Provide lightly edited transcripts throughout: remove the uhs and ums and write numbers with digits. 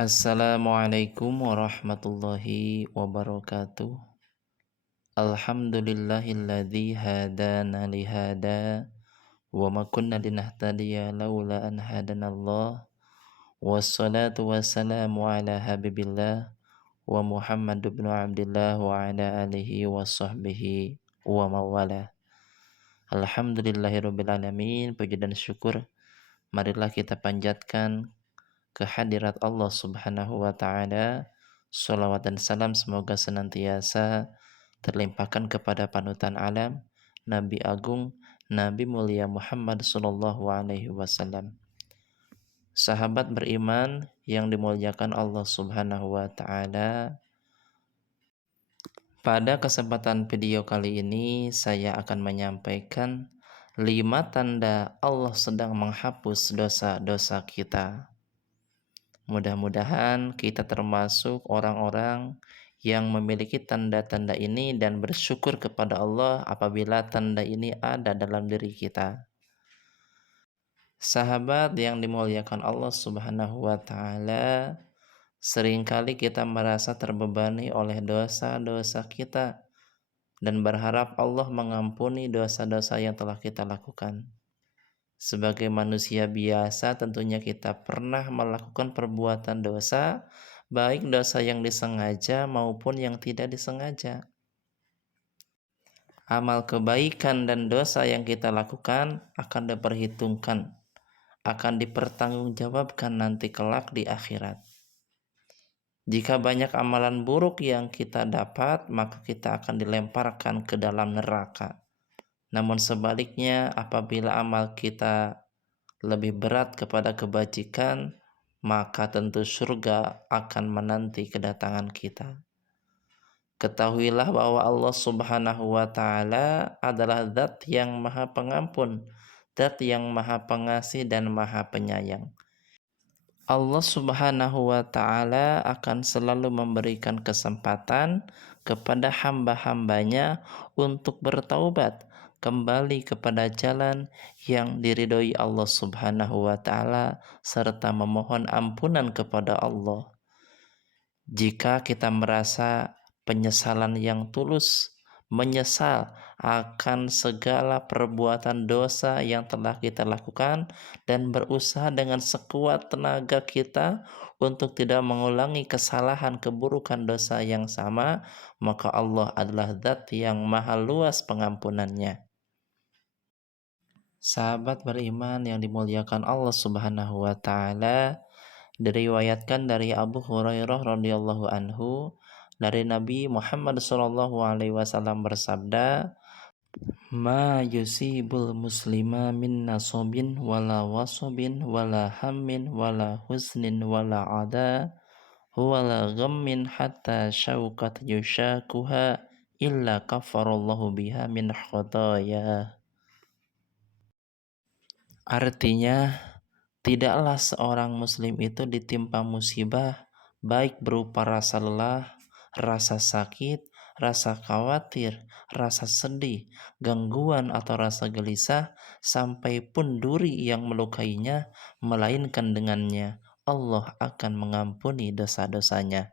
Assalamualaikum warahmatullahi wabarakatuh. Alhamdulillahilladzi hadana lihada wa ma kunna linahtadiya laula an hadanallah. Wassalatu wassalamu ala habibillah wa Muhammad ibn Abdillah wa ala alihi wa sahbihi wa mawala. Alhamdulillahirabbil alamin. Puji dan syukur marilah kita panjatkan kehadirat Allah Subhanahu wa taala. Shalawat dan salam semoga senantiasa terlimpahkan kepada panutan alam Nabi Agung Nabi Mulia Muhammad sallallahu alaihi wasallam. Sahabat beriman yang dimuliakan Allah Subhanahu wa taala, pada kesempatan video kali ini saya akan menyampaikan 5 tanda Allah sedang menghapus dosa-dosa kita. Mudah-mudahan kita termasuk orang-orang yang memiliki tanda-tanda ini dan bersyukur kepada Allah apabila tanda ini ada dalam diri kita. Sahabat yang dimuliakan Allah Subhanahu wa taala, seringkali kita merasa terbebani oleh dosa-dosa kita dan berharap Allah mengampuni dosa-dosa yang telah kita lakukan. Sebagai manusia biasa tentunya kita pernah melakukan perbuatan dosa, baik dosa yang disengaja maupun yang tidak disengaja. Amal kebaikan dan dosa yang kita lakukan akan diperhitungkan, akan dipertanggungjawabkan nanti kelak di akhirat. Jika banyak amalan buruk yang kita dapat, maka kita akan dilemparkan ke dalam neraka. Namun sebaliknya, apabila amal kita lebih berat kepada kebajikan, maka tentu surga akan menanti kedatangan kita. Ketahuilah bahwa Allah Subhanahu wa taala adalah Zat yang Maha Pengampun, Zat yang Maha Pengasih dan Maha Penyayang. Allah Subhanahu wa taala akan selalu memberikan kesempatan kepada hamba-hambanya untuk bertaubat, kembali kepada jalan yang diridhoi Allah Subhanahu wa taala serta memohon ampunan kepada Allah. Jika kita merasa penyesalan yang tulus, menyesal akan segala perbuatan dosa yang telah kita lakukan dan berusaha dengan sekuat tenaga kita untuk tidak mengulangi kesalahan keburukan dosa yang sama, maka Allah adalah Zat yang maha luas pengampunannya. Sahabat beriman yang dimuliakan Allah Subhanahu wa taala, diriwayatkan dari Abu Hurairah radhiyallahu anhu dari Nabi Muhammad sallallahu alaihi wasallam bersabda, "Ma yusibul muslima min nasabin wala wasabin wala hammin wala husnin wala ada wala ghammin hatta syauqat yushakuha illa kafarallahu biha min khataya." Artinya, tidaklah seorang muslim itu ditimpa musibah baik berupa rasa lelah, rasa sakit, rasa khawatir, rasa sedih, gangguan atau rasa gelisah, sampai pun duri yang melukainya, melainkan dengannya Allah akan mengampuni dosa-dosanya.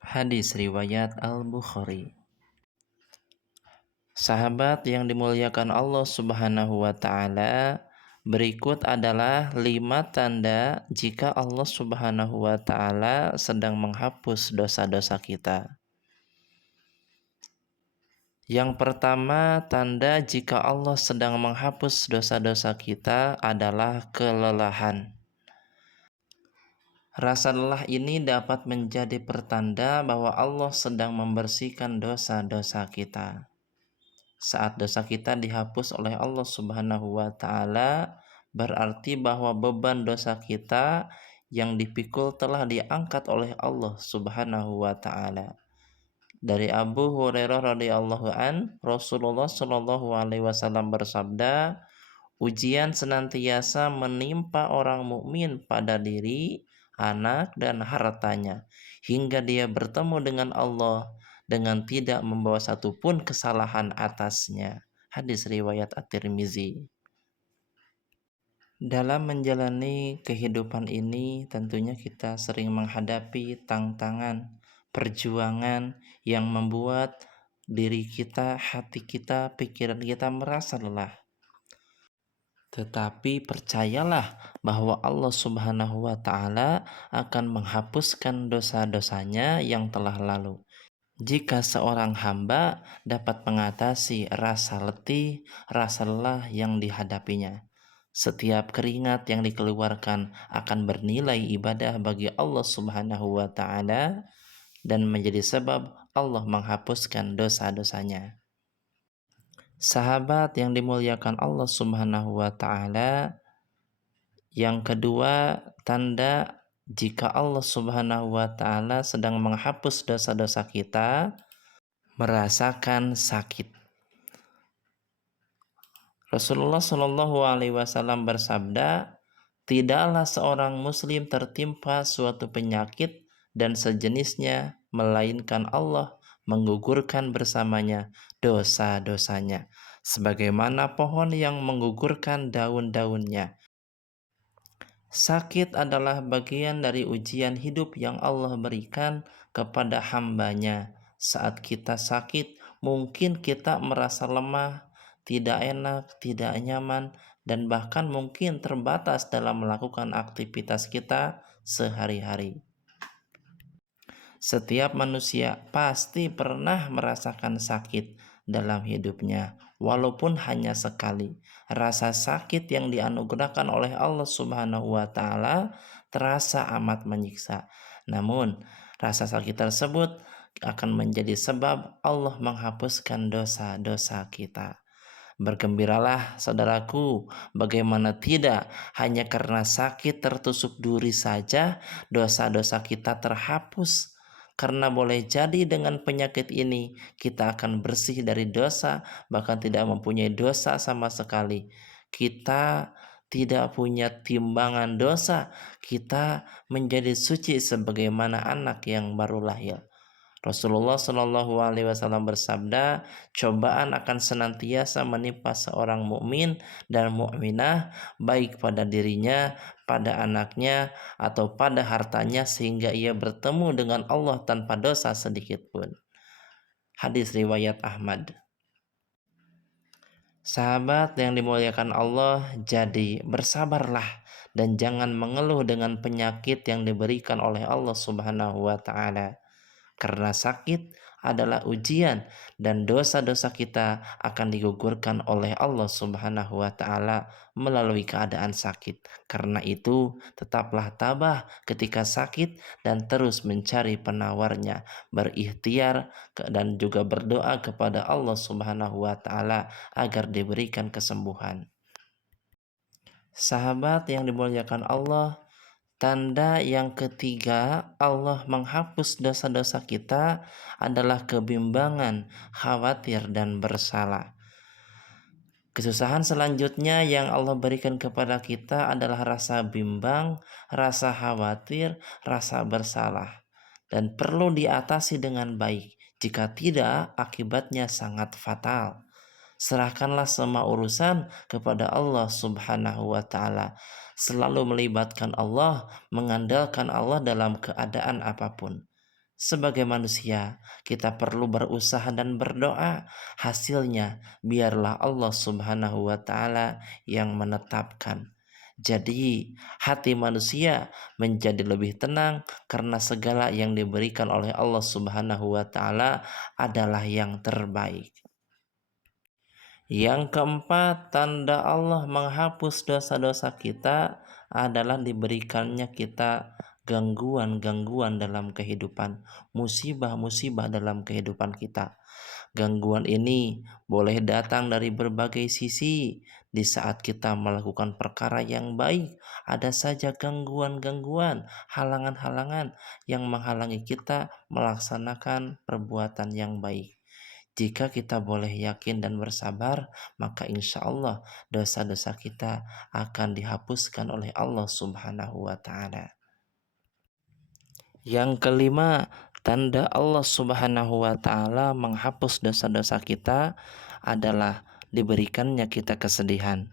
Hadis riwayat Al-Bukhari. Sahabat yang dimuliakan Allah Subhanahu wa taala, berikut adalah 5 tanda jika Allah Subhanahu wa taala sedang menghapus dosa-dosa kita. Yang pertama, tanda jika Allah sedang menghapus dosa-dosa kita adalah kelelahan. Rasa lelah ini dapat menjadi pertanda bahwa Allah sedang membersihkan dosa-dosa kita. Saat dosa kita dihapus oleh Allah Subhanahu wa taala, berarti bahwa beban dosa kita yang dipikul telah diangkat oleh Allah Subhanahu wa taala. Dari Abu Hurairah radhiyallahu an, Rasulullah shallallahu alaihi wasallam bersabda, "Ujian senantiasa menimpa orang mukmin pada diri, anak dan hartanya, hingga dia bertemu dengan Allah dengan tidak membawa satupun kesalahan atasnya." Hadis riwayat At-Tirmizi. Dalam menjalani kehidupan ini, tentunya kita sering menghadapi tantangan, perjuangan yang membuat diri kita, hati kita, pikiran kita merasa lelah. Tetapi percayalah bahwa Allah Subhanahu wa Ta'ala akan menghapuskan dosa-dosanya yang telah lalu. Jika seorang hamba dapat mengatasi rasa letih, rasa lelah yang dihadapinya, setiap keringat yang dikeluarkan akan bernilai ibadah bagi Allah Subhanahu wa Ta'ala dan menjadi sebab Allah menghapuskan dosa-dosanya. Sahabat yang dimuliakan Allah Subhanahu wa Ta'ala, yang kedua, tanda jika Allah Subhanahu wa Ta'ala sedang menghapus dosa-dosa kita, merasakan sakit. Rasulullah Shallallahu Alaihi Wasallam bersabda, tidaklah seorang Muslim tertimpa suatu penyakit dan sejenisnya, melainkan Allah menggugurkan bersamanya dosa-dosanya, sebagaimana pohon yang menggugurkan daun-daunnya. Sakit adalah bagian dari ujian hidup yang Allah berikan kepada hambanya. Saat kita sakit, mungkin kita merasa lemah, tidak enak, tidak nyaman, dan bahkan mungkin terbatas dalam melakukan aktivitas kita sehari-hari. Setiap manusia pasti pernah merasakan sakit dalam hidupnya, walaupun hanya sekali. Rasa sakit yang dianugerahkan oleh Allah Subhanahu wa Ta'ala terasa amat menyiksa. Namun, rasa sakit tersebut akan menjadi sebab Allah menghapuskan dosa-dosa kita. Bergembiralah saudaraku, bagaimana tidak, hanya karena sakit tertusuk duri saja dosa-dosa kita terhapus. Karena boleh jadi dengan penyakit ini kita akan bersih dari dosa, bahkan tidak mempunyai dosa sama sekali. Kita tidak punya timbangan dosa, kita menjadi suci sebagaimana anak yang baru lahir. Rasulullah Shallallahu Alaihi Wasallam bersabda, cobaan akan senantiasa menimpa seorang mukmin dan mukminah, baik pada dirinya, pada anaknya, atau pada hartanya, sehingga ia bertemu dengan Allah tanpa dosa sedikit pun. Hadis riwayat Ahmad. Sahabat yang dimuliakan Allah, jadi bersabarlah dan jangan mengeluh dengan penyakit yang diberikan oleh Allah Subhanahu wa Ta'ala. Karena sakit adalah ujian dan dosa-dosa kita akan digugurkan oleh Allah Subhanahu wa Ta'ala melalui keadaan sakit. Karena itu, tetaplah tabah ketika sakit dan terus mencari penawarnya, berikhtiar dan juga berdoa kepada Allah Subhanahu wa Ta'ala agar diberikan kesembuhan. Sahabat yang dimuliakan Allah, tanda yang ketiga Allah menghapus dosa-dosa kita adalah kebimbangan, khawatir, dan bersalah. Kesusahan selanjutnya yang Allah berikan kepada kita adalah rasa bimbang, rasa khawatir, rasa bersalah, dan perlu diatasi dengan baik. Jika tidak, akibatnya sangat fatal. Serahkanlah semua urusan kepada Allah Subhanahu wa Ta'ala. Selalu melibatkan Allah, mengandalkan Allah dalam keadaan apapun. Sebagai manusia, kita perlu berusaha dan berdoa. Hasilnya, biarlah Allah Subhanahu wa Ta'ala yang menetapkan. Jadi, hati manusia menjadi lebih tenang karena segala yang diberikan oleh Allah Subhanahu wa Ta'ala adalah yang terbaik. Yang keempat, tanda Allah menghapus dosa-dosa kita adalah diberikannya kita gangguan-gangguan dalam kehidupan, musibah-musibah dalam kehidupan kita. Gangguan ini boleh datang dari berbagai sisi. Di saat kita melakukan perkara yang baik, ada saja gangguan-gangguan, halangan-halangan yang menghalangi kita melaksanakan perbuatan yang baik. Jika kita boleh yakin dan bersabar, maka insya Allah dosa-dosa kita akan dihapuskan oleh Allah Subhanahu wa Ta'ala. Yang kelima, tanda Allah Subhanahu wa Ta'ala menghapus dosa-dosa kita adalah diberikannya kita kesedihan.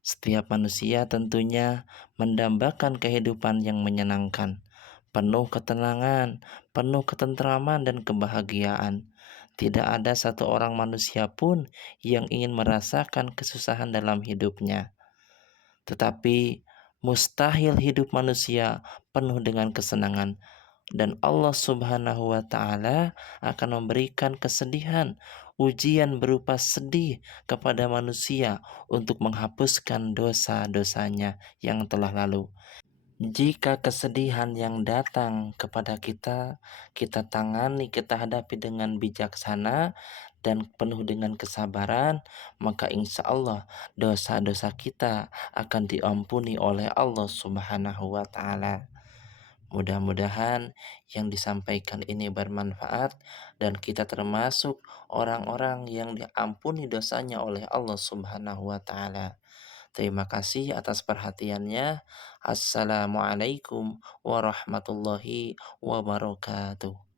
Setiap manusia tentunya mendambakan kehidupan yang menyenangkan, penuh ketenangan, penuh ketentraman dan kebahagiaan. Tidak ada satu orang manusia pun yang ingin merasakan kesusahan dalam hidupnya. Tetapi mustahil hidup manusia penuh dengan kesenangan, dan Allah Subhanahu wa taala akan memberikan kesedihan, ujian berupa sedih kepada manusia untuk menghapuskan dosa-dosanya yang telah lalu. Jika kesedihan yang datang kepada kita, kita tangani, kita hadapi dengan bijaksana dan penuh dengan kesabaran, maka insya Allah dosa-dosa kita akan diampuni oleh Allah Subhanahu wa Ta'ala. Mudah-mudahan yang disampaikan ini bermanfaat dan kita termasuk orang-orang yang diampuni dosanya oleh Allah Subhanahu wa Ta'ala. Terima kasih atas perhatiannya. Assalamualaikum warahmatullahi wabarakatuh.